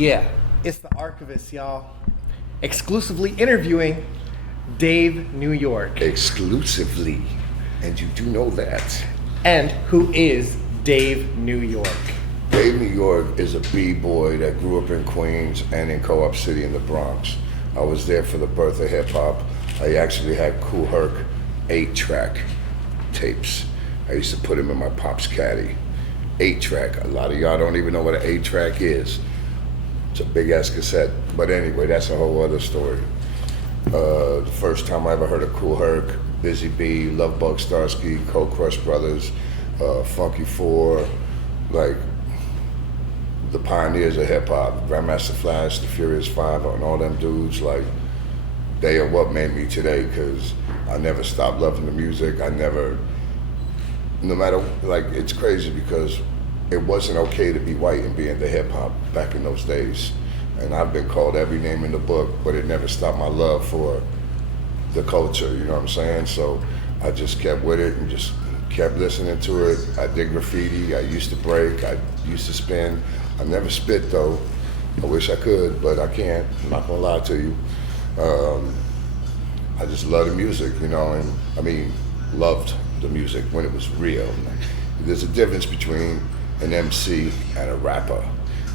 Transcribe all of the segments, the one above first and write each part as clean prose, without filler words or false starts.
Yeah, it's the archivist, y'all. Exclusively interviewing Dave New York. Exclusively. And you do know that. And who is Dave New York? Dave New York is a B-boy that grew up in Queens and in Co-op City in the Bronx. I was there for the birth of hip-hop. I actually had Kool Herc 8-track tapes. I used to put them in my pop's caddy. 8-track. A lot of y'all don't even know what an 8-track is. It's a big-ass cassette. But anyway, that's a whole other story. The first time I ever heard of Kool Herc, Busy B, Love Bug Starsky, Cold Crush Brothers, Funky Four, like the pioneers of hip hop, Grandmaster Flash, the Furious Five, and all them dudes, like they are what made me today, because I never stopped loving the music. No matter, like, it's crazy because it wasn't okay to be white and be into hip hop back in those days. And I've been called every name in the book, but it never stopped my love for the culture, you know what I'm saying? So I just kept with it and just kept listening to it. I did graffiti, I used to break, I used to spin. I never spit though. I wish I could, but I can't. I'm not gonna lie to you. I just love the music, you know, and I mean, loved the music when it was real. There's a difference between an MC and a rapper.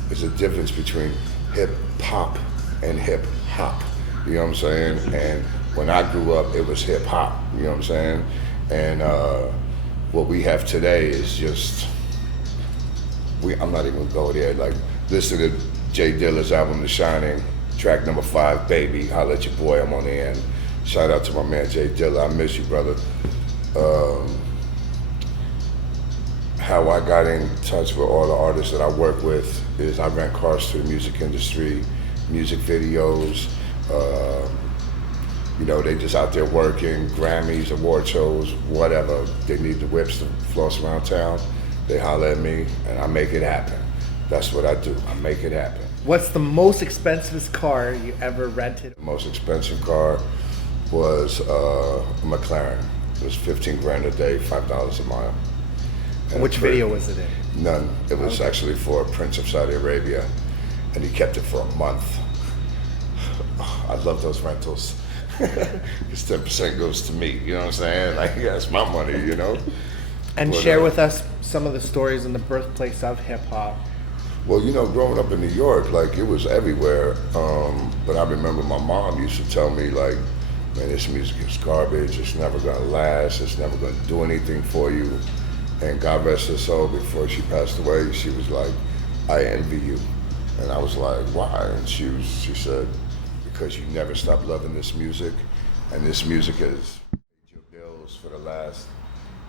There's a difference between hip hop and hip hop, you know what I'm saying? And when I grew up, it was hip hop, you know what I'm saying? And what we have today is just, I'm not even gonna go there. Like, listen to Jay Dilla's album, The Shining, track number 5, Baby, Holla at your boy, I'm on the end. Shout out to my man, Jay Dilla, I miss you, brother. How I got in touch with all the artists that I work with is I rent cars to the music industry, music videos, you know, they just out there working, Grammys, award shows, whatever. They need the whips to floss around town. They holler at me and I make it happen. That's what I do, I make it happen. What's the most expensive car you ever rented? The most expensive car was a McLaren. It was 15 grand a day, $5 a mile. And which video was it in? None. It was actually for a Prince of Saudi Arabia, and he kept it for a month. I love those rentals. Because 10% goes to me, you know what I'm saying? Like, yeah, it's my money, you know? And but, share with us some of the stories in the birthplace of hip hop. Well, you know, growing up in New York, like, it was everywhere. But I remember my mom used to tell me, like, man, this music is garbage, it's never gonna last, it's never gonna do anything for you. And God rest her soul, before she passed away, she was like, I envy you. And I was like, why? And she said, because you never stop loving this music, and this music has paid your bills for the last,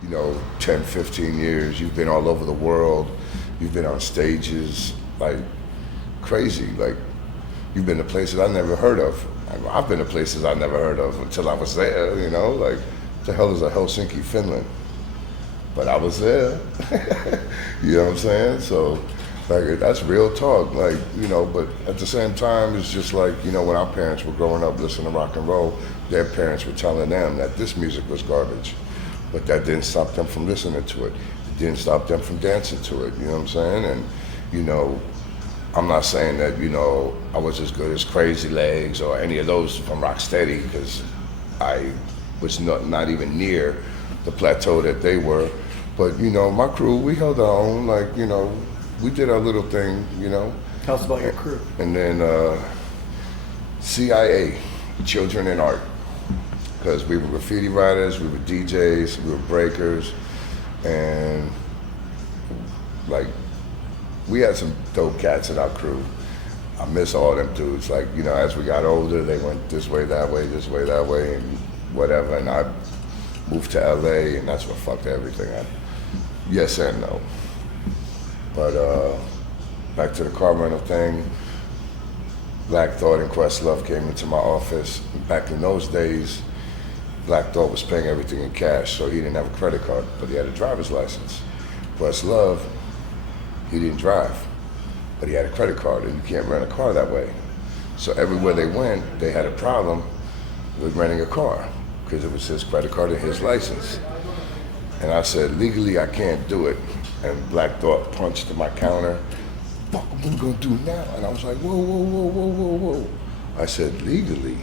you know, 10, 15 years. You've been all over the world, you've been on stages like crazy, like you've been to places I never heard of. I've been to places I never heard of until I was there, you know, like, what the hell is a Helsinki, Finland? But I was there, you know what I'm saying? So, like, that's real talk, like, you know, but at the same time, it's just like, you know, when our parents were growing up listening to rock and roll, their parents were telling them that this music was garbage. But that didn't stop them from listening to it. It didn't stop them from dancing to it, you know what I'm saying? And, you know, I'm not saying that, you know, I was as good as Crazy Legs or any of those from Rocksteady, because I was not even near the plateau that they were. But, you know, my crew, we held our own, like, you know, we did our little thing, you know. Tell us about your crew. And then CIA, Children in Art, because we were graffiti writers, we were DJs, we were breakers, and, like, we had some dope cats in our crew. I miss all them dudes. Like, you know, as we got older, they went this way, that way, and whatever, and I moved to LA, and that's what fucked everything up. Yes and no. But back to the car rental thing, Black Thought and Questlove came into my office. Back in those days, Black Thought was paying everything in cash, so he didn't have a credit card, but he had a driver's license. Questlove, he didn't drive, but he had a credit card, and you can't rent a car that way. So everywhere they went, they had a problem with renting a car, because it was his credit card and his license. And I said, legally, I can't do it. And Black Thought punched to my counter, fuck are we gonna do now? And I was like, whoa, whoa, whoa, whoa, whoa, whoa. I said, legally?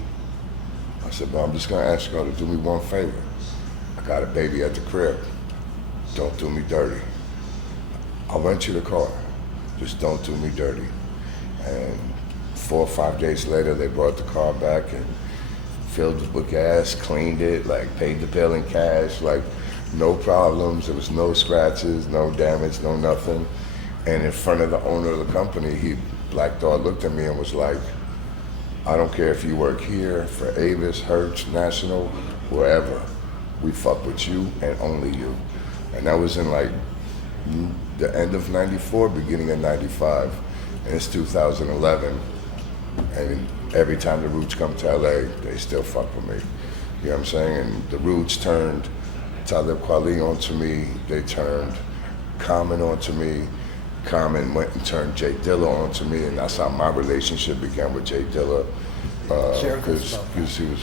I said, but I'm just gonna ask y'all to do me one favor. I got a baby at the crib. Don't do me dirty. I'll rent you the car. Just don't do me dirty. And 4 or 5 days later, they brought the car back and filled it with gas, cleaned it, like paid the bill in cash, like no problems. There was no scratches, no damage, no nothing. And in front of the owner of the company, Black Dog looked at me and was like, I don't care if you work here, for Avis, Hertz, National, wherever. We fuck with you and only you. And that was in like the end of 94, beginning of 95. And it's 2011. And every time the Roots come to LA, they still fuck with me. You know what I'm saying? And the Roots turned Talib Kweli onto me. They turned Common onto me. Common went and turned Jay Dilla onto me, and that's how my relationship began with Jay Dilla. Because he was the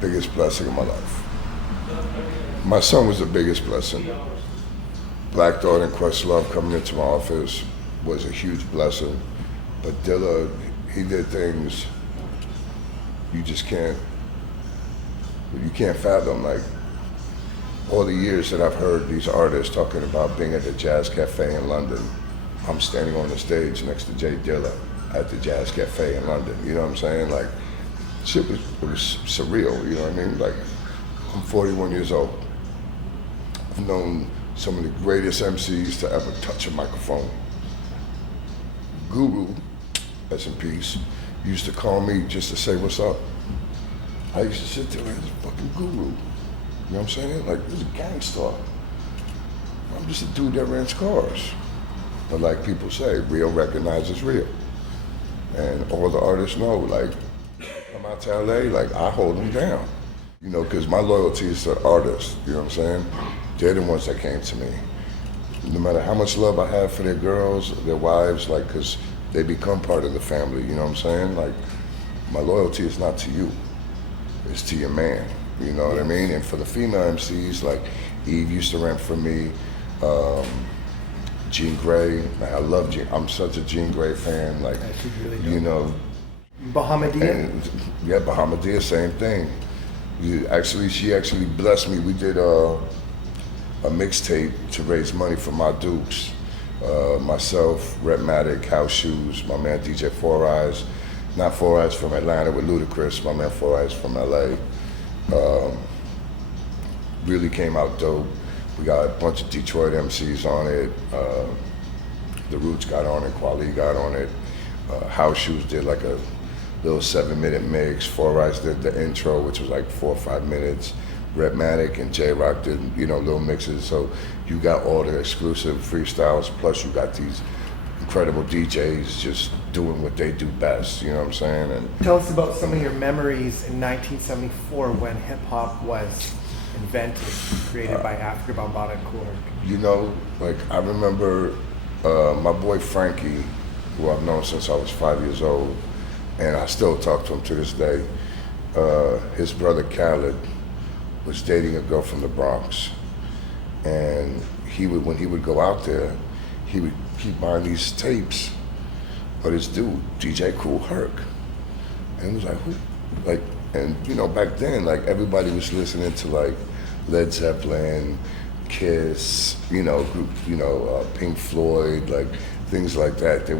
biggest blessing of my life. My son was the biggest blessing. Black Thought and Questlove coming into my office was a huge blessing. But Dilla, he did things you just can't fathom. Like, all the years that I've heard these artists talking about being at the Jazz Cafe in London, I'm standing on the stage next to Jay Dilla at the Jazz Cafe in London. You know what I'm saying? Like, shit was surreal, you know what I mean? Like, I'm 41 years old. I've known some of the greatest MCs to ever touch a microphone. Guru, rest in peace, used to call me just to say what's up. I used to sit there like, this fucking Guru. You know what I'm saying? Like, this is a gangster. I'm just a dude that rents cars. But like people say, real recognizes real. And all the artists know, like, come out to LA, like, I hold them down. You know, because my loyalty is to artists, you know what I'm saying? They're the ones that came to me. No matter how much love I have for their girls, their wives, like, because they become part of the family, you know what I'm saying? Like, my loyalty is not to you, it's to your man. You know what I mean? And for the female MCs, like Eve used to rent for me, Jean Grey. Like, I love Jean. I'm such a Jean Grey fan. Like, you know. Bahamadia? Yeah, Bahamadia, same thing. She actually blessed me. We did a mixtape to raise money for my Dukes. Myself, Rhapmatic, House Shoes, my man DJ Four Eyes. Not Four Eyes from Atlanta with Ludacris, my man Four Eyes from LA. Really came out dope. We got a bunch of Detroit MCs on it. The Roots got on it, Kweli got on it. House Shoes did like a little 7-minute mix. Four Eyes did the intro, which was like 4 or 5 minutes. Rhapmatic and J-Rock did, you know, little mixes. So you got all the exclusive freestyles, plus you got these incredible DJs just doing what they do best, you know what I'm saying? And tell us about some of your memories in 1974 when hip hop was invented, created by Africa Bambaataa Korg. You know, like I remember my boy Frankie, who I've known since I was 5 years old, and I still talk to him to this day. His brother Khaled was dating a girl from the Bronx, and when he would go out there, he would keep buying these tapes of this dude, DJ Kool Herc. And it was like, who? Like, and you know, back then, like everybody was listening to like Led Zeppelin, Kiss, Pink Floyd, like things like that. There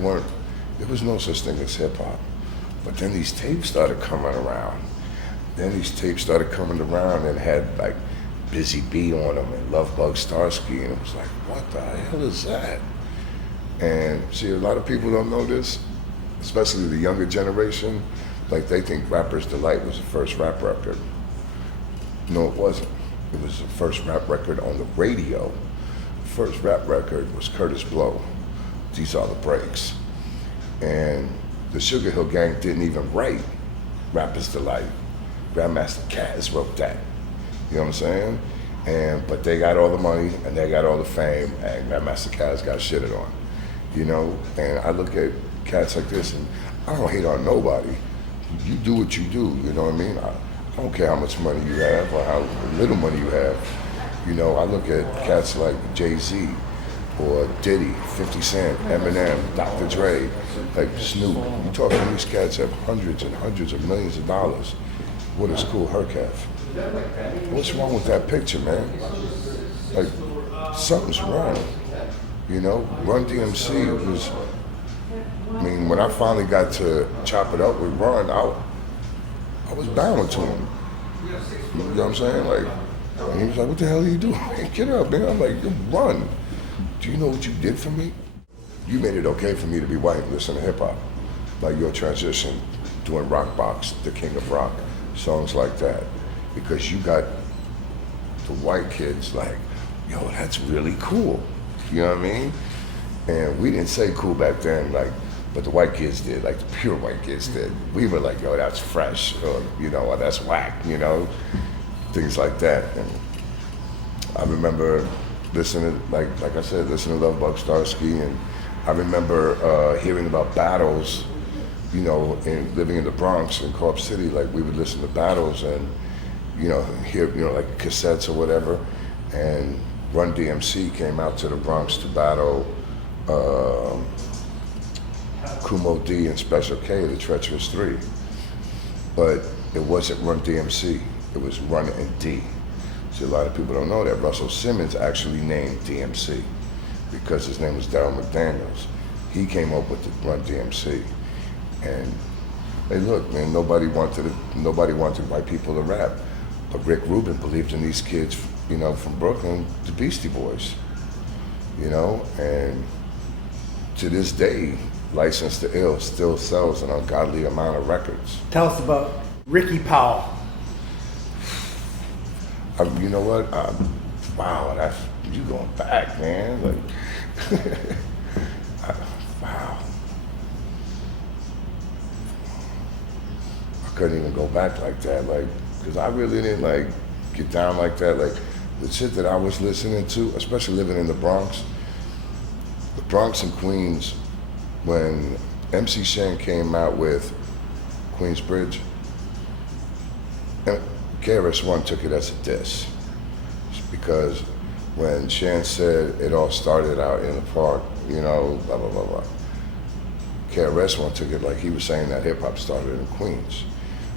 was no such thing as hip hop. But then these tapes started coming around. And had like Busy Bee on them and Love Bug Starsky, and it was like, what the hell is that? And see, a lot of people don't know this, especially the younger generation. Like, they think Rapper's Delight was the first rap record. No, it wasn't. It was the first rap record on the radio. The first rap record was Curtis Blow, These Are the Breaks. And the Sugar Hill Gang didn't even write Rapper's Delight. Grandmaster Caz wrote that. You know what I'm saying? But they got all the money and they got all the fame, and Grandmaster Caz got shitted on. You know, and I look at cats like this, and I don't hate on nobody. You do what you do, you know what I mean? I don't care how much money you have or how little money you have. You know, I look at cats like Jay-Z. or Diddy, 50 Cent, Eminem, Dr. Dre, like Snoop. You talking to these cats have hundreds and hundreds of millions of dollars. What is Cool Herc have? What's wrong with that picture, man? Like, something's wrong. You know, Run DMC was, I mean, when I finally got to chop it up with Run, I was bowing to him. You know what I'm saying? Like, and he was like, what the hell are you doing? Get up, man. I'm like, Run. Do you know what you did for me? You made it okay for me to be white and listen to hip hop. Like your transition, doing Rock Box, The King of Rock, songs like that. Because you got the white kids like, yo, that's really cool. You know what I mean? And we didn't say cool back then, like, but the white kids did, like the pure white kids did. We were like, yo, that's fresh, or, you know, or that's whack, you know? Things like that. And I remember listening, like I said, listening to Love Bug Starsky, and I remember hearing about battles, you know, and living in the Bronx in Corp City, like we would listen to battles and, you know, hear, you know, like cassettes or whatever, and Run DMC came out to the Bronx to battle Kumo D and Special K, the Treacherous Three. But it wasn't Run DMC, it was Run and D. See, a lot of people don't know that Russell Simmons actually named DMC because his name was Darryl McDaniels. He came up with the Run DMC. And hey, look, man, nobody wanted white people to rap. But Rick Rubin believed in these kids, you know, from Brooklyn, the Beastie Boys, you know, and to this day, License to Ill still sells an ungodly amount of records. Tell us about Ricky Powell. You know what? Wow, that's, you going back, man. Like, wow. I couldn't even go back like that, like, because I really didn't, like, get down like that. Like, the shit that I was listening to, especially living in the Bronx and Queens, when MC Shan came out with Queensbridge, and KRS-One took it as a diss, because when Shan said it all started out in the park, you know, blah, blah, blah, blah. KRS-One took it like he was saying that hip hop started in Queens.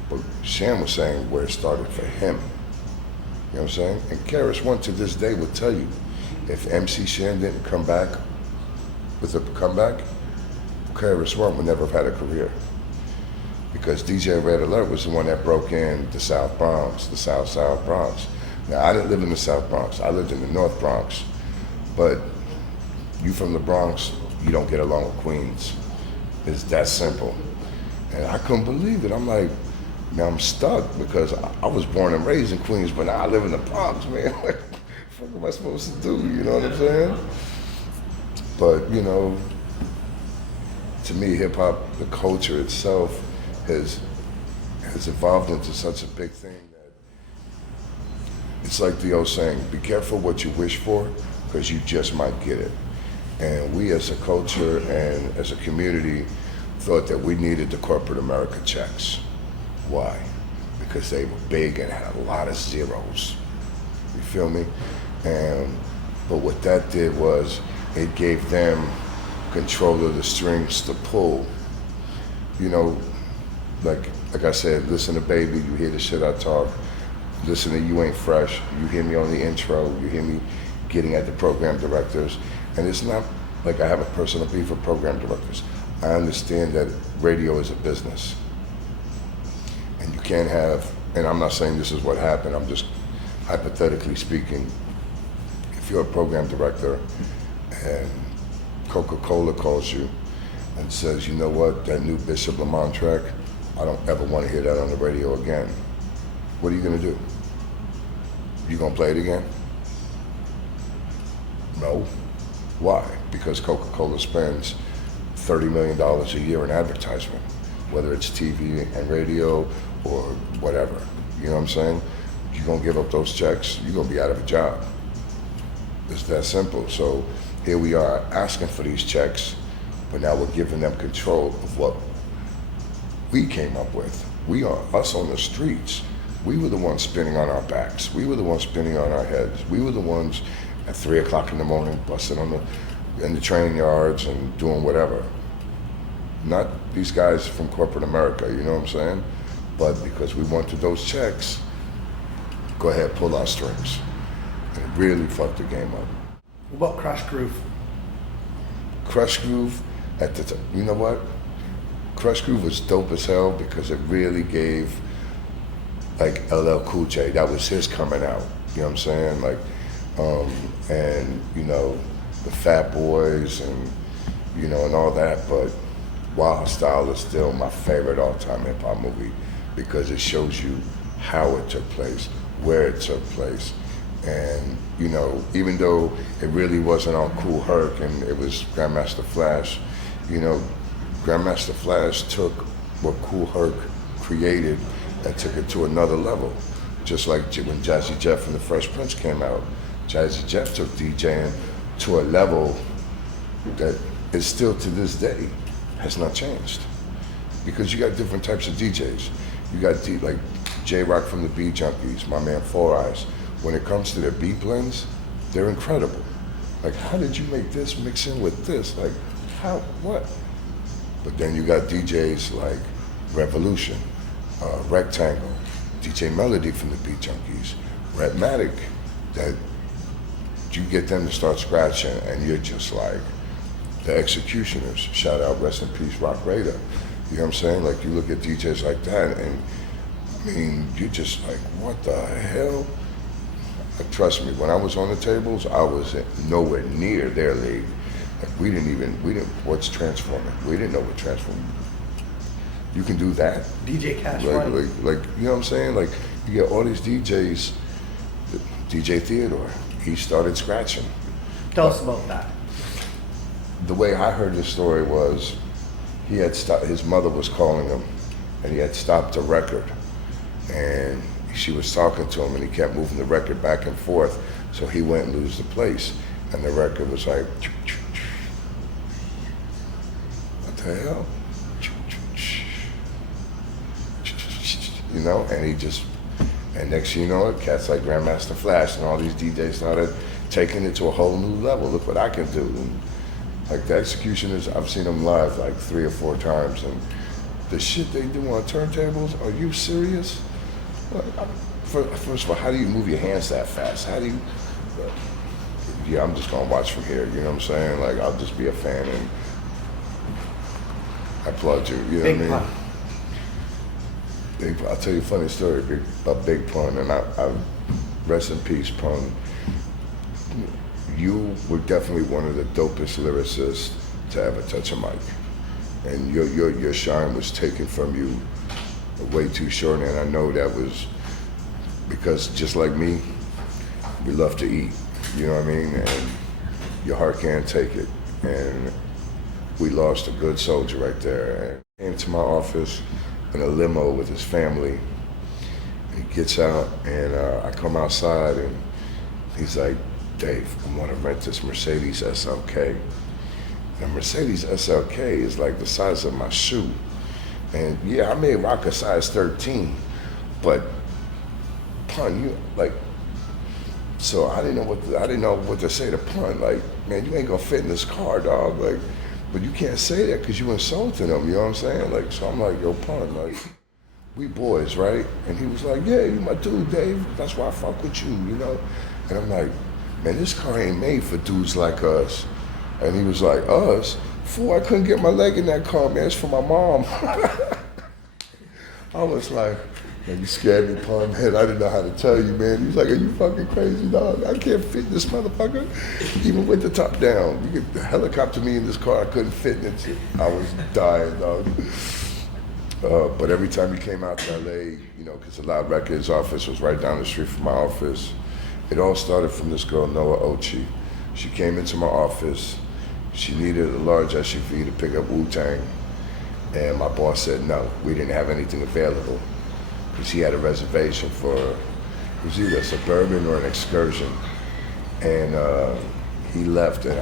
But Shan was saying where it started for him. You know what I'm saying? And KRS-One to this day would tell you, if MC Shan didn't come back with a comeback, KRS-One would never have had a career. Because DJ Red Alert was the one that broke in the South Bronx, the South Bronx. Now, I didn't live in the South Bronx, I lived in the North Bronx. But you from the Bronx, you don't get along with Queens. It's that simple. And I couldn't believe it. I'm like, now I'm stuck because I was born and raised in Queens, but now I live in the Bronx, man. Like, what the fuck am I supposed to do? You know what I'm saying? But, you know, to me, hip hop, the culture itself has evolved into such a big thing that it's like the old saying, be careful what you wish for, because you just might get it. And we as a culture and as a community thought that we needed the corporate America checks. Why? Because they were big and had a lot of zeros. You feel me? But what that did was it gave them control of the strings to pull. You know, like I said, listen to Baby, you hear the shit I talk. Listen to You Ain't Fresh, you hear me on the intro, you hear me getting at the program directors. And it's not like I have a personal beef with program directors. I understand that radio is a business. And you can't have, and I'm not saying this is what happened, I'm just hypothetically speaking, if you're a program director and Coca-Cola calls you and says, you know what, that new Bishop Lamont track, I don't ever want to hear that on the radio again. What are you gonna do? You gonna play it again? No. Why? Because Coca-Cola spends $30 million a year in advertisement, whether it's TV and radio or whatever. You know what I'm saying? You're gonna give up those checks, you're gonna be out of a job. It's that simple. So here we are asking for these checks, but now we're giving them control of what we came up with. We are us on the streets. We were the ones spinning on our backs. We were the ones spinning on our heads. We were the ones at 3 o'clock in the morning, busting in the train yards and doing whatever. Not these guys from corporate America, you know what I'm saying? But because we wanted those checks, go ahead, pull our strings. And it really fucked the game up. What about Crush Groove? Crush Groove, at the time, you know what? Crush Groove was dope as hell because it really gave, like, LL Cool J, that was his coming out, you know what I'm saying? Like, and, you know, the Fat Boys and, you know, and all that, but Wild Style is still my favorite all-time hip-hop movie because it shows you how it took place, where it took place. And, you know, even though it really wasn't on Kool Herc and it was Grandmaster Flash, you know, Grandmaster Flash took what Kool Herc created and took it to another level. Just like when Jazzy Jeff and the Fresh Prince came out, Jazzy Jeff took DJing to a level that is still to this day has not changed. Because you got different types of DJs. You got like J-Rock from the Beat Junkies, my man Four Eyes. When it comes to their beat blends, they're incredible. Like, how did you make this mix in with this? Like, how, what? But then you got DJs like Revolution, Rectangle, DJ Melody from the Beat Junkies, Redmatic, that you get them to start scratching and you're just like, the Executioners, shout out, rest in peace, Rock Raider. You know what I'm saying? Like, you look at DJs like that and, I mean, you're just like, what the hell? Trust me, when I was on the tables, I was nowhere near their league. Like, we didn't, what's transforming? We didn't know what transforming. You can do that? DJ Cash like, you know what I'm saying? Like, you get all these DJs, DJ Theodore, he started scratching. Tell us about that. The way I heard the story was, he had stopped, his mother was calling him, and he had stopped the record. And she was talking to him and he kept moving the record back and forth, so he went and lose the place. And the record was like, what the hell? You know, and he just, and next thing you know it, cats like Grandmaster Flash and all these DJs started taking it to a whole new level. Look what I can do. And like the Executioners, I've seen them live like 3 or 4 times, and the shit they do on turntables, are you serious? First of all, how do you move your hands that fast? How do you, yeah, I'm just gonna watch from here, you know what I'm saying? Like, I'll just be a fan and I applaud you, you know Big what I mean? I'll tell you a funny story, a big pun, and I rest in peace, pun. You were definitely one of the dopest lyricists to ever touch a mic. And your shine was taken from you way too short, and I know that was because, just like me, we love to eat, you know what I mean? And your heart can't take it. And we lost a good soldier right there. And came to my office in a limo with his family. He gets out, and I come outside, and he's like, Dave, I want to rent this Mercedes SLK. And Mercedes SLK is like the size of my shoe. And yeah, I may rock a size 13, but pun, you like, so I didn't know what to say to pun. Like, man, you ain't gonna fit in this car, dog. Like, but you can't say that because you insulting him, you know what I'm saying? Like, so I'm like, yo, pun, like, we boys, right? And he was like, yeah, you my dude, Dave. That's why I fuck with you, you know? And I'm like, man, this car ain't made for dudes like us. And he was like, us? Fool, I couldn't get my leg in that car, man. It's for my mom. I was like, man, you scared me, pun, man. I didn't know how to tell you, man. He was like, are you fucking crazy, dog? I can't fit this motherfucker. Even with the top down. You could helicopter me in this car, I couldn't fit in it. I was dying, dog. But every time he came out to LA, you know, because the Loud Records office was right down the street from my office, it all started from this girl, Noah Ochi. She came into my office. She needed a large SUV to pick up Wu-Tang. And my boss said no, we didn't have anything available. Because he had a reservation for, it was either a Suburban or an Excursion. And he left, and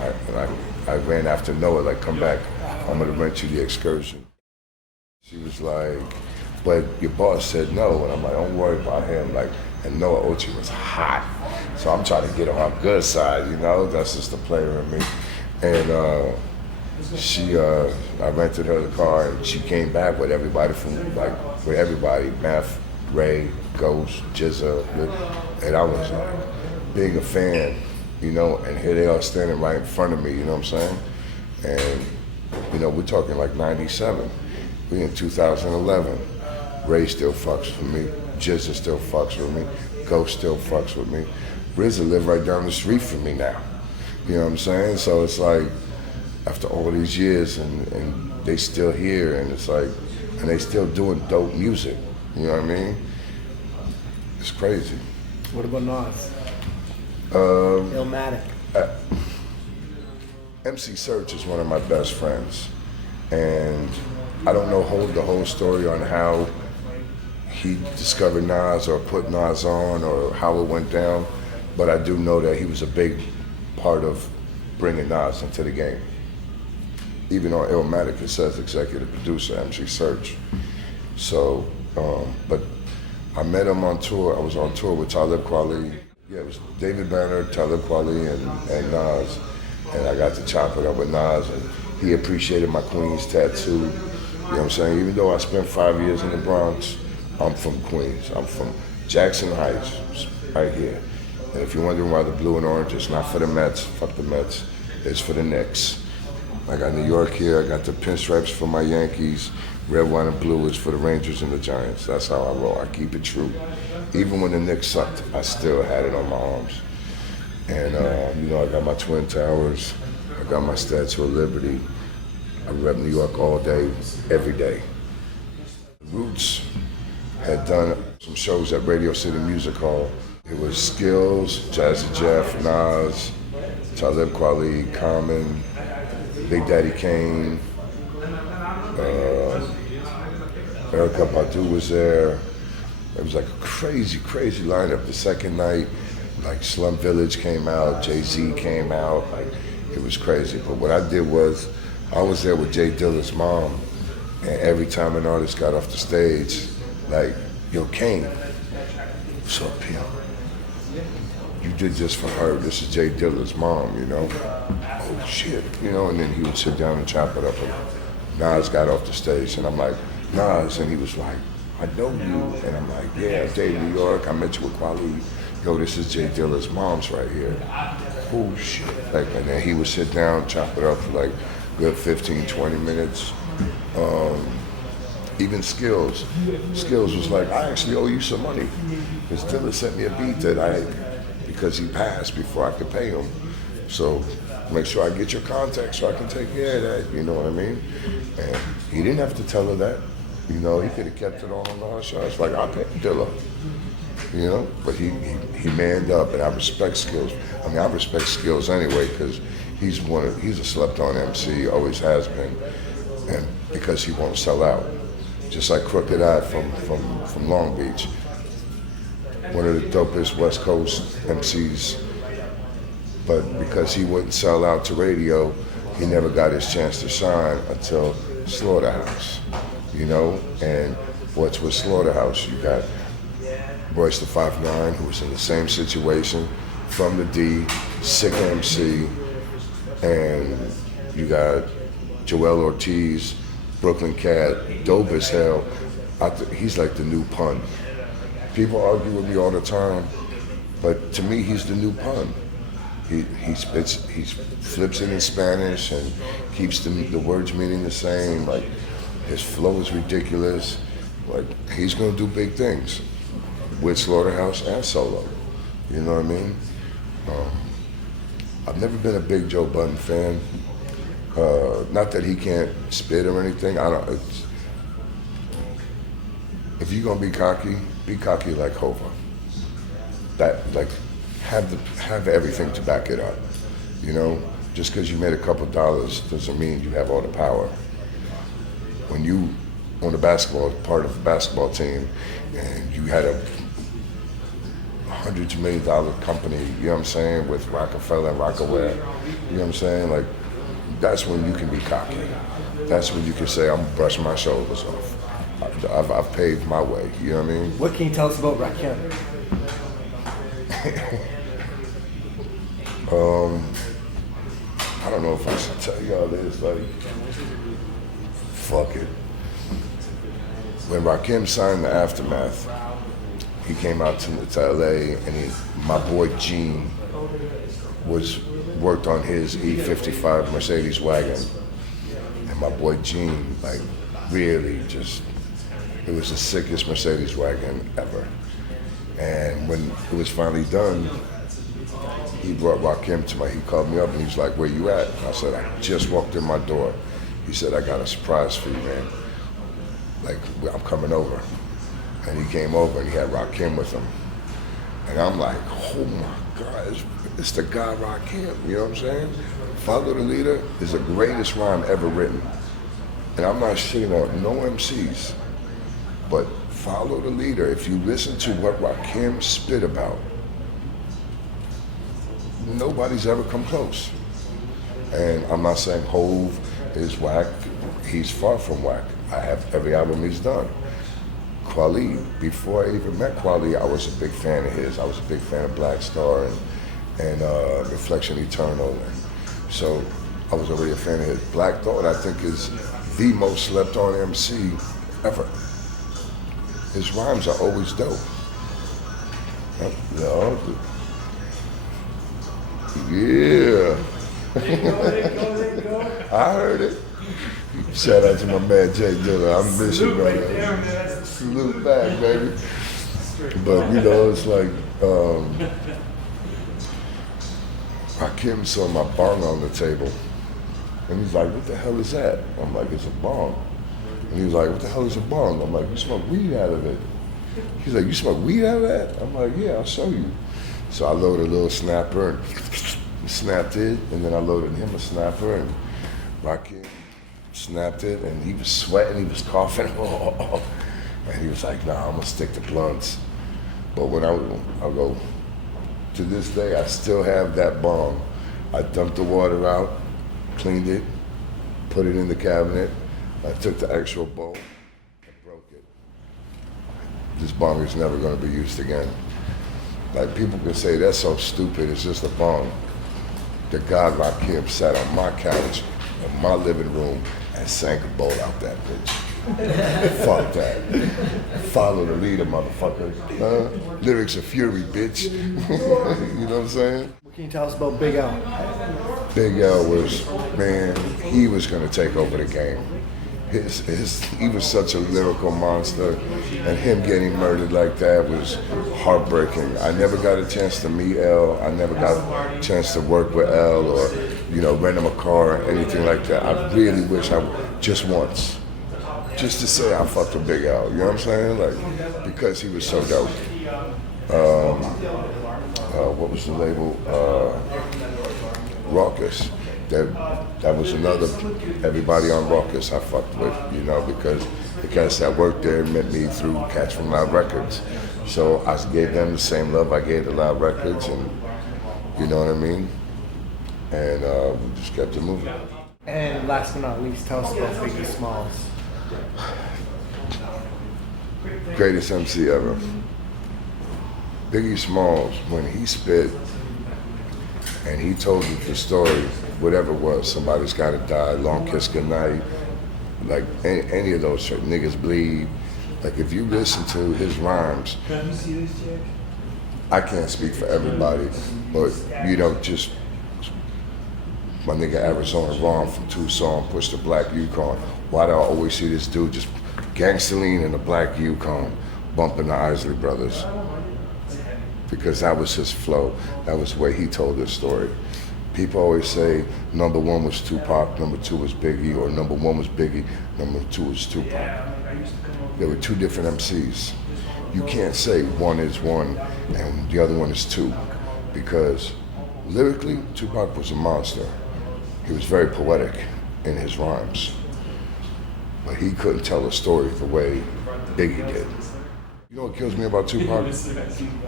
I ran after Noah, like, come back, I'm gonna rent you the Excursion. She was like, but your boss said no, and I'm like, don't worry about him. Like, and Noah Ochi was hot. So I'm trying to get on her good side, you know. That's just the player in me. And I rented her the car, and she came back with everybody with everybody, Meth, Ray, Ghost, Jizza, and I was like, being a fan, you know, and here they are standing right in front of me, you know what I'm saying? And, you know, we're talking like 97. We in 2011. Ray still fucks with me. Jizza still fucks with me. Ghost still fucks with me. RZA live right down the street from me now. You know what I'm saying? So it's like, after all these years, and they still here, and it's like, and they still doing dope music. You know what I mean? It's crazy. What about Nas? Illmatic. MC Search is one of my best friends, and I don't know the whole story on how he discovered Nas or put Nas on or how it went down, but I do know that he was a big part of bringing Nas into the game. Even on Illmatic, it says executive producer, MC Search. So, but I met him on tour. I was on tour with Talib Kweli. Yeah, it was David Banner, Talib Kweli, and Nas. And I got to chop it up with Nas, and he appreciated my Queens tattoo. You know what I'm saying? Even though I spent 5 years in the Bronx, I'm from Queens. I'm from Jackson Heights, right here. And if you're wondering why the blue and orange, it's not for the Mets, fuck the Mets, it's for the Knicks. I got New York here, I got the pinstripes for my Yankees, red, white, and blue is for the Rangers and the Giants. That's how I roll, I keep it true. Even when the Knicks sucked, I still had it on my arms. And you know, I got my Twin Towers, I got my Statue of Liberty. I rep New York all day, every day. Roots had done some shows at Radio City Music Hall. It was Skills, Jazzy Jeff, Nas, Talib Kweli, Common, Big Daddy Kane, Erykah Badu was there. It was like a crazy, crazy lineup. The second night, like Slum Village came out, Jay-Z came out, like it was crazy. But what I did was, I was there with Jay Dilla's mom, and every time an artist got off the stage, like, yo, Kane, what's up, Pim? You did this for her. This is Jay Dilla's mom, you know? Oh, shit, you know? And then he would sit down and chop it up, and Nas got off the stage, and I'm like, Nas, and he was like, I know you. And I'm like, yeah, Dave, New York, I met you with Kweli. Yo, this is Jay Dilla's mom's right here. Oh, shit. Like, and then he would sit down, chop it up for like good 15, 20 minutes. Even Skills was like, I actually owe you some money. Because Dilla sent me a beat because he passed before I could pay him. So make sure I get your contact so I can take care of that, you know what I mean? And he didn't have to tell her that. You know, he could have kept it all on the hush hush. Like, I'll pay Dilla, you know? But he manned up, and I respect Skills. I mean, I respect Skills anyway, because he's a slept-on MC, always has been, and because he won't sell out. Just like Crooked Eye from Long Beach, one of the dopest West Coast MCs, but because he wouldn't sell out to radio, he never got his chance to shine until Slaughterhouse, you know? And what's with Slaughterhouse? You got Royce the 5'9", who was in the same situation, from the D, sick MC, and you got Joel Ortiz, Brooklyn Cat, dope as hell. He's like the new Pun. People argue with me all the time, but to me, he's the new Pun. He flips it in Spanish and keeps the words meaning the same. Like, his flow is ridiculous. Like, he's gonna do big things with Slaughterhouse and solo. You know what I mean? I've never been a big Joe Budden fan. Not that he can't spit or anything. If you're gonna be cocky like Hova. That, like, have everything to back it up. You know, just because you made a couple dollars doesn't mean you have all the power. When you on the part of the basketball team, and you had a $hundreds of million company, you know what I'm saying, with Rockefeller and Rockaway, you know what I'm saying? Like, that's when you can be cocky. That's when you can say, I'm gonna brush my shoulders off. I've paved my way, you know what I mean? What can you tell us about Rakim? I don't know if I should tell y'all this, like, fuck it. When Rakim signed the Aftermath, he came out to LA, and my boy Gene worked on his E55 Mercedes wagon. And my boy Gene, like, really just, it was the sickest Mercedes wagon ever. And when it was finally done, he brought Rakim to he called me up and he was like, "Where you at?" And I said, "I just walked in my door." He said, "I got a surprise for you, man. Like, I'm coming over." And he came over and he had Rakim with him. And I'm like, oh my God, it's the guy Rakim, you know what I'm saying? Follow the Leader is the greatest rhyme ever written. And I'm not shitting on no MCs, but Follow the Leader, if you listen to what Rakim spit about, nobody's ever come close. And I'm not saying Hove is whack. He's far from whack. I have every album he's done. Kweli, before I even met Kweli, I was a big fan of his. I was a big fan of Black Star and Reflection Eternal. And so I was already a fan of his. Black Thought, I think, is the most slept on MC ever. His rhymes are always dope. Yeah. I heard it. Shout out to my man Jay Dilla. I miss you, man. Salute back, baby. But you know, it's like Rakim saw my bong on the table, and he's like, "What the hell is that?" I'm like, "It's a bong." And he was like, "What the hell is a bong?" I'm like, "You smoke weed out of it." He's like, "You smoke weed out of that?" I'm like, "Yeah, I'll show you." So I loaded a little snapper and snapped it, and then I loaded him a snapper, and Rakim snapped it, and he was sweating, he was coughing, and he was like, "Nah, I'm gonna stick to blunts." But when I'll go, to this day, I still have that bong. I dumped the water out, cleaned it, put it in the cabinet. I took the actual bowl and broke it. This bong is never gonna be used again. Like, people can say, "That's so stupid, it's just a bong." The God Rakim sat on my couch in my living room and sank a bowl out that bitch. Fuck that. Follow the Leader, motherfucker. Lyrics of fury, bitch. You know what I'm saying? What can you tell us about Big L? Big L was, man, he was gonna take over the game. He was such a lyrical monster, and him getting murdered like that was heartbreaking. I never got a chance to meet L. I never got a chance to work with L or, you know, rent him a car or anything like that. I really wish I, just once, just to say I fucked with Big L, you know what I'm saying? Like, because he was so dope. What was the label? Raucous. That was another, everybody on Raucous I fucked with, you know, because the cats that worked there met me through Cats from Loud Records. So I gave them the same love I gave to Loud Records, and you know what I mean? And we just kept it moving. And last but not least, tell us about Biggie Smalls. Greatest MC ever. Biggie Smalls, when he spit and he told the story, whatever it was, somebody's gotta die, Long Kiss Goodnight, like any of those shit, Niggas Bleed. Like, if you listen to his rhymes, I can't speak for everybody, but you know, just my nigga Arizona Ron from Tucson pushed the black Yukon. Why do I always see this dude just gangsterlean in a black Yukon bumping the Isley Brothers? Because that was his flow. That was the way he told his story. People always say number one was Tupac, number two was Biggie, or number one was Biggie, number two was Tupac. There were two different MCs. You can't say one is one and the other one is two, because lyrically, Tupac was a monster. He was very poetic in his rhymes, but he couldn't tell a story the way Biggie did. You know what kills me about Tupac?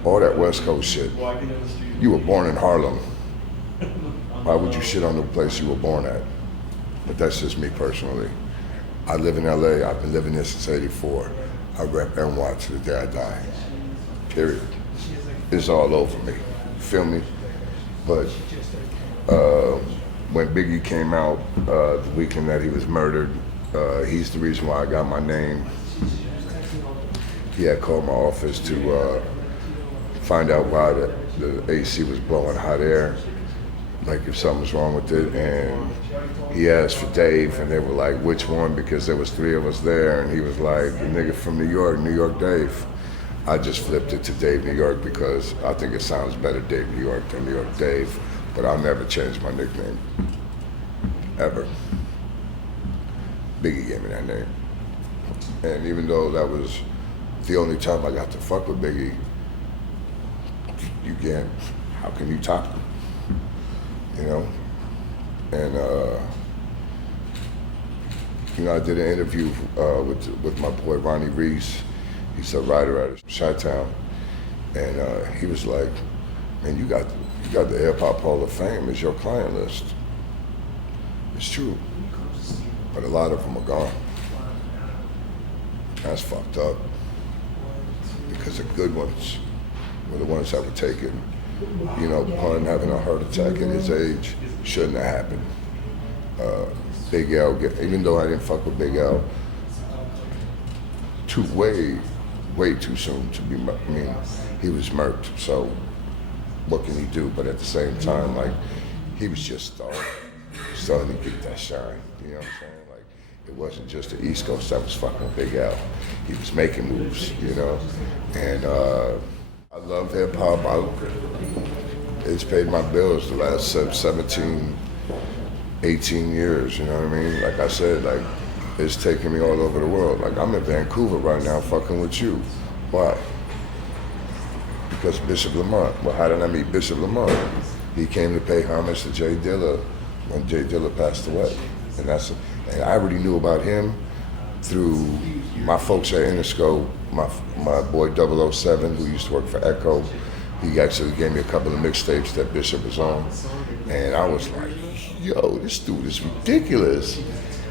All that West Coast shit. You were born in Harlem. Why would you shit on the place you were born at? But that's just me personally. I live in LA, I've been living here since '84. I rep NY to the day I die. Period. is all over me. Feel me? But when Biggie came out the weekend that he was murdered, he's the reason why I got my name. He had called my office to find out why the AC was blowing hot air, like if something was wrong with it. And he asked for Dave, and they were like, which one? Because there was 3 of us there, and he was like, the nigga from New York Dave. I just flipped it to Dave New York because I think it sounds better Dave New York than New York Dave, but I'll never change my nickname, ever. Biggie gave me that name. And even though that was the only time I got to fuck with Biggie, you can't, how can you top him? You know? And, you know, I did an interview with my boy Ronnie Reese. He's a writer at Chi-Town. And he was like, man, you got the Hip Hop Hall of Fame as your client list. It's true. But a lot of them are gone. That's fucked up. Because the good ones were the ones that were taken. You know, Pun having a heart attack at his age shouldn't have happened. Big L, even though I didn't fuck with Big L, way too soon to be, I mean, he was murked, so what can he do? But at the same time, like, he was just starting to get that shine, you know what I'm saying? Like, it wasn't just the East Coast that was fucking Big L. He was making moves, you know? And I love hip hop. It's paid my bills the last 17, 18 years, you know what I mean? Like I said, like, it's taking me all over the world. Like, I'm in Vancouver right now fucking with you. Why? Because Bishop Lamont. Well, how did I meet Bishop Lamont? He came to pay homage to Jay Dilla when Jay Dilla passed away. And I already knew about him through my folks at Interscope, my boy 007, who used to work for Echo. He actually gave me a couple of mixtapes that Bishop was on. And I was like, yo, this dude is ridiculous.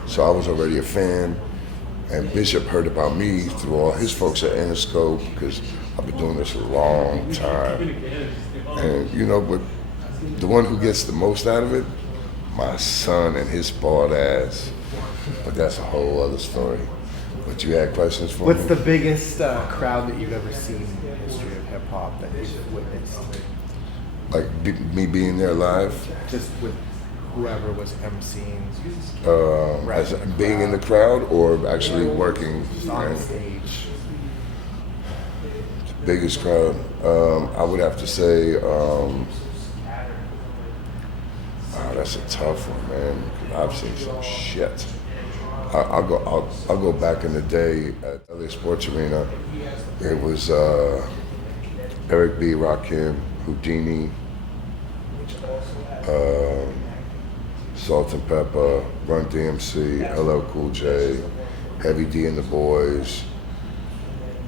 So I was already a fan, and Bishop heard about me through all his folks at Interscope, because I've been doing this a long time. And you know, but the one who gets the most out of it, my son and his bald ass. But that's a whole other story. But you had questions for me? What's the biggest crowd that you've ever seen in the history of hip hop that you've witnessed? Like me being there live? Just with whoever was emceeing. As being in the crowd or actually working on stage. The biggest crowd, I would have to say, that's a tough one, man. I've seen some shit. I'll go back in the day at LA Sports Arena. It was Eric B, Rakim, Houdini, Salt and Pepper, Run DMC, LL Cool J, Heavy D and the Boys,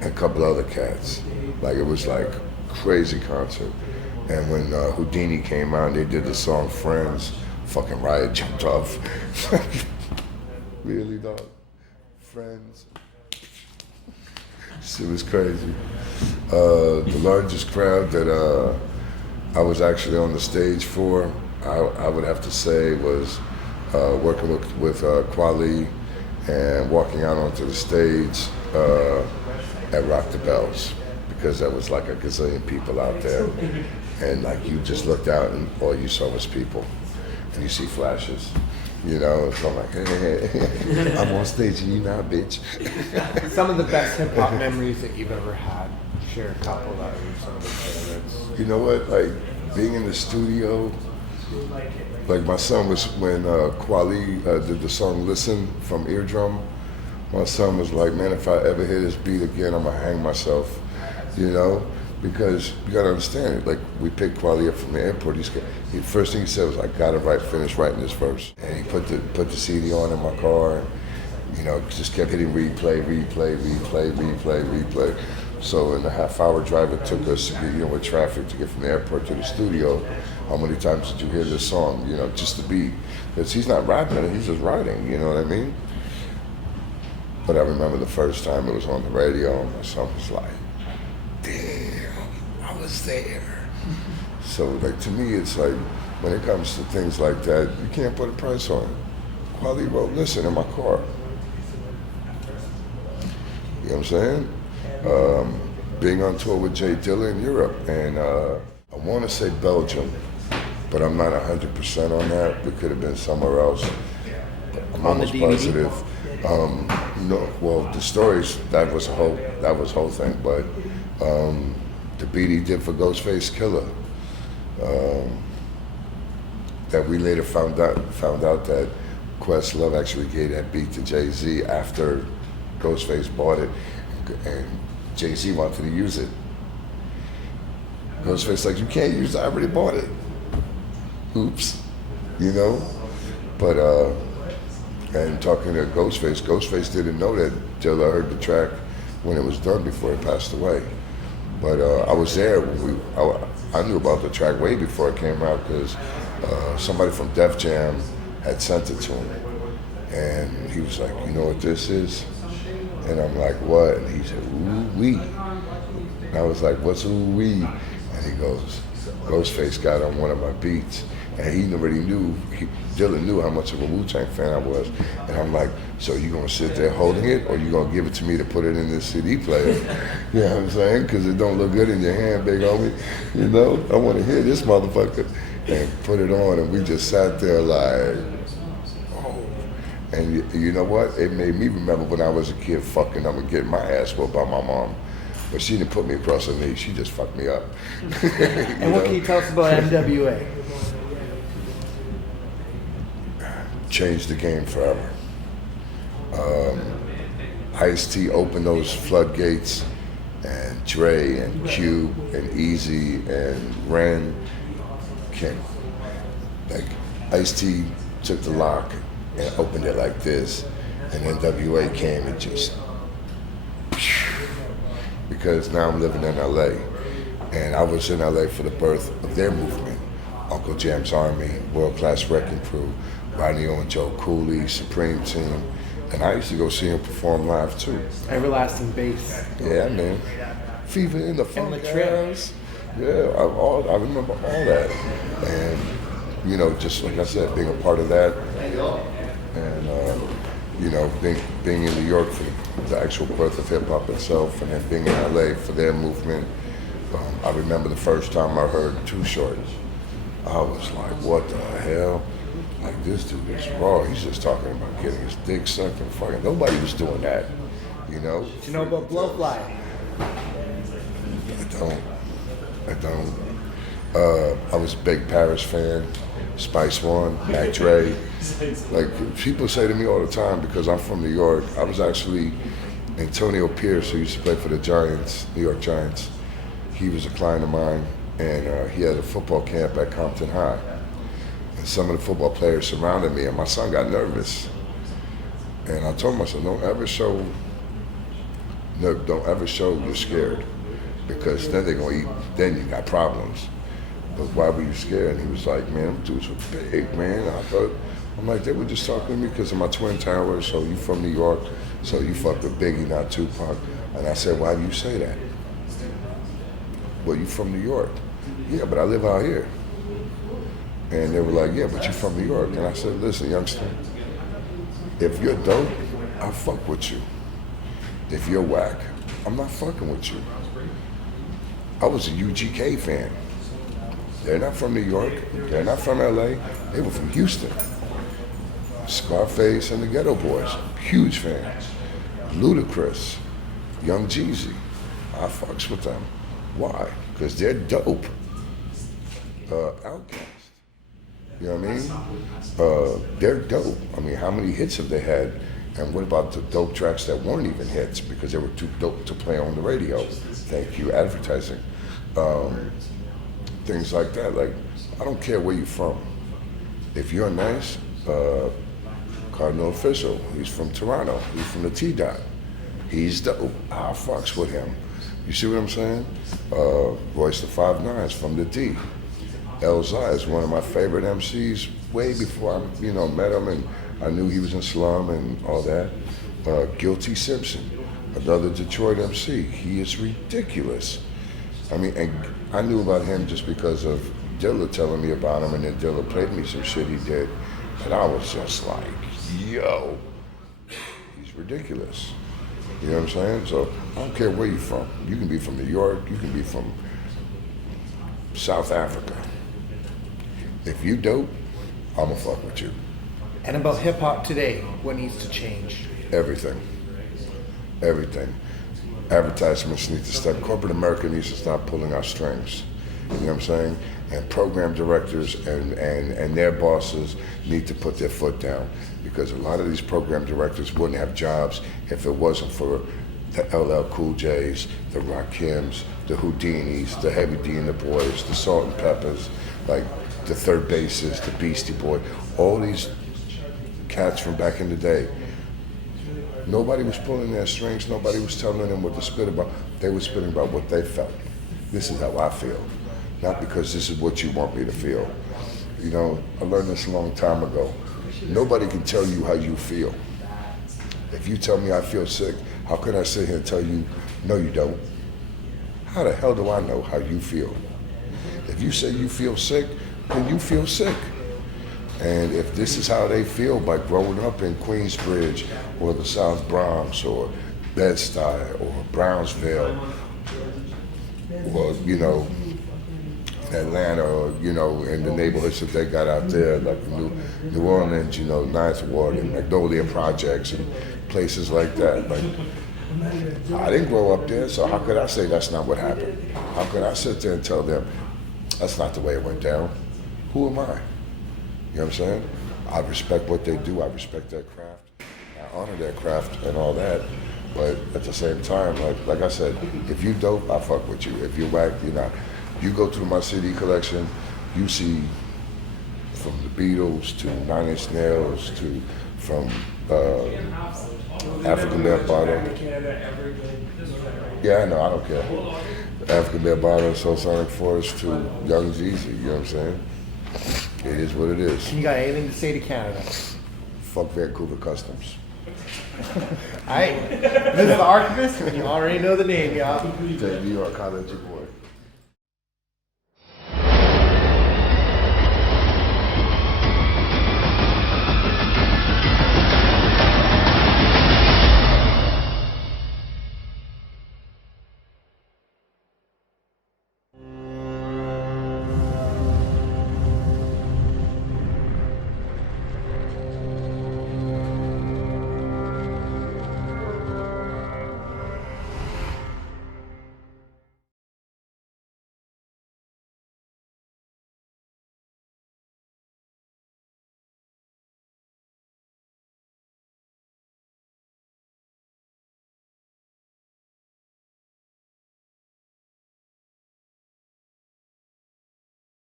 and a couple other cats. Like, it was like crazy concert. And when Houdini came out, they did the song Friends, fucking riot jumped off. Really, dog? Friends. It was crazy. The largest crowd that I was actually on the stage for, I would have to say, was working with Kweli and walking out onto the stage at Rock the Bells, because there was like a gazillion people out there. And like, you just looked out and all you saw was people. And you see flashes, you know? So I'm like, hey, I'm on stage and you not, bitch. Some of the best hip hop memories that you've ever had. Share a couple that are some of the favorites. You know what? Like, being in the studio, like my son was, when Kweli did the song Listen from Eardrum, my son was like, man, if I ever hear this beat again, I'm gonna hang myself, you know? Because you gotta understand it, like, we picked Kweli up from the airport, the first thing he said was, I gotta finish writing this verse. And he put the CD on in my car, and, you know, just kept hitting replay. So in the half-hour drive it took us, you know, with traffic to get from the airport to the studio, how many times did you hear this song, you know, just to be, because he's not rapping it, he's just writing, you know what I mean? But I remember the first time it was on the radio, and my son was like, damn, I was was there. So like to me, it's like when it comes to things like that, you can't put a price on it. Quality road, listen in my car. You know what I'm saying? Being on tour with Jay Dilla in Europe, and I want to say Belgium, but I'm not 100% on that. It could have been somewhere else. I'm On the almost DVD? positive. No, well, the stories that was whole thing, but the beat he did for Ghostface Killer, that we later found out that Questlove actually gave that beat to Jay-Z after Ghostface bought it, and Jay-Z wanted to use it. Ghostface like, you can't use it, I already bought it. Oops, you know? But and talking to Ghostface didn't know that Dilla heard the track when it was done before he passed away. But I was there when I knew about the track way before it came out because somebody from Def Jam had sent it to him. And he was like, you know what this is? And I'm like, what? And he said, ooh-wee. And I was like, what's ooh-wee? And he goes, Ghostface got on one of my beats. And he already knew, Dylan knew how much of a Wu-Tang fan I was. And I'm like, so you gonna sit there holding it, or you gonna give it to me to put it in this CD player? You know what I'm saying? Because it don't look good in your hand, big homie. You know, I wanna hear this motherfucker. And put it on, and we just sat there like, oh. And you know what? It made me remember when I was a kid fucking up and getting my ass whooped by my mom. But she didn't put me across her knee, she just fucked me up. And what can you tell us about NWA? Changed the game forever. Ice-T opened those floodgates, and Dre and Cube and Easy and Ren came. Like Ice-T took the lock and opened it like this, and NWA came and just, because now I'm living in LA, and I was in LA for the birth of their movement. Uncle Jam's Army, World Class Wrecking Crew, Rodney O and Joe Cooley, Supreme Team, and I used to go see him perform live too. Everlasting Bass. Yeah, man. Fever in the Funk Latrell. House. Yeah, I remember all that. And, you know, just like I said, being a part of that, and, you know, being in New York for the actual birth of hip-hop itself, and then being in LA for their movement. I remember the first time I heard Too Short. I was like, what the hell? Like, this dude is raw. He's just talking about getting his dick sucked and fucking. Nobody was doing that, you know? Do you know about Blowfly? I don't. I was a big Paris fan, Spice One, Mac Dre. Like, people say to me all the time, because I'm from New York, I was actually, Antonio Pierce, who used to play for the Giants, New York Giants, he was a client of mine, and he had a football camp at Compton High. And some of the football players surrounded me, and my son got nervous. And I told him, I said, don't ever show you're scared, because then they're gonna eat, then you got problems. But why were you scared? And he was like, man, them dudes were big, man. I'm like, they were just talking to me because of my twin towers, so you from New York, so you fuck with Biggie, not Tupac. And I said, why do you say that? Well, you from New York. Yeah, but I live out here. And they were like, yeah, but you from New York. And I said, listen, youngster, if you're dope, I'll fuck with you. If you're whack, I'm not fucking with you. I was a UGK fan. They're not from New York. They're not from LA. They were from Houston. Scarface and the Ghetto Boys, huge fans. Ludacris, Young Jeezy, I fucks with them. Why? Because they're dope. Outkast, you know what I mean? They're dope. I mean, how many hits have they had? And what about the dope tracks that weren't even hits because they were too dope to play on the radio? Thank you, advertising. Things like that. Like, I don't care where you're from. If you're nice, Cardinal Official, he's from Toronto. He's from the T-Dot. He's dope. I fucks with him. You see what I'm saying? Royce the 5'9" from the D. Elzai is one of my favorite MCs way before I, met him and I knew he was in Slum and all that. Guilty Simpson, another Detroit MC. He is ridiculous. I mean, I knew about him just because of Dilla telling me about him, and then Dilla played me some shit he did, and I was just like, yo, he's ridiculous. You know what I'm saying? So I don't care where you're from. You can be from New York, you can be from South Africa. If you dope, I'ma fuck with you. And about hip hop today, what needs to change? Everything. Everything. Advertisements need to stop. Corporate America needs to stop pulling our strings. You know what I'm saying? And program directors and their bosses need to put their foot down, because a lot of these program directors wouldn't have jobs if it wasn't for the LL Cool J's, the Rakims, the Houdinis, the Heavy D and the Boys, the Salt and Peppers, like the Third Bases, the Beastie Boy, all these cats from back in the day. Nobody was pulling their strings. Nobody was telling them what to spit about. They were spitting about what they felt. This is how I feel, not because this is what you want me to feel. You know, I learned this a long time ago. Nobody can tell you how you feel. If you tell me I feel sick, how can I sit here and tell you, no you don't? How the hell do I know how you feel? If you say you feel sick, then you feel sick. And if this is how they feel by growing up in Queensbridge or the South Bronx or Bed-Stuy or Brownsville or, you know, Atlanta or, you know, in the neighborhoods that they got out there, like New Orleans, you know, Ninth Ward and Magnolia Projects and places like that. Like, I didn't grow up there, so how could I say that's not what happened? How could I sit there and tell them that's not the way it went down? Who am I? You know what I'm saying? I respect what they do. I respect their craft. I honor their craft and all that. But at the same time, like I said, if you dope, I fuck with you. If you're whack, you're not. You go through my CD collection, you see from the Beatles to Nine Inch Nails to from African Bear Bottom. Yeah, I know, I don't care. African Bear Bottom, Soul Sonic Force to Young Jeezy, you know what I'm saying? It is what it is. You got anything to say to Canada? Fuck Vancouver Customs. This is the Archivist, and you already know the name, y'all. New York, holla at your boy.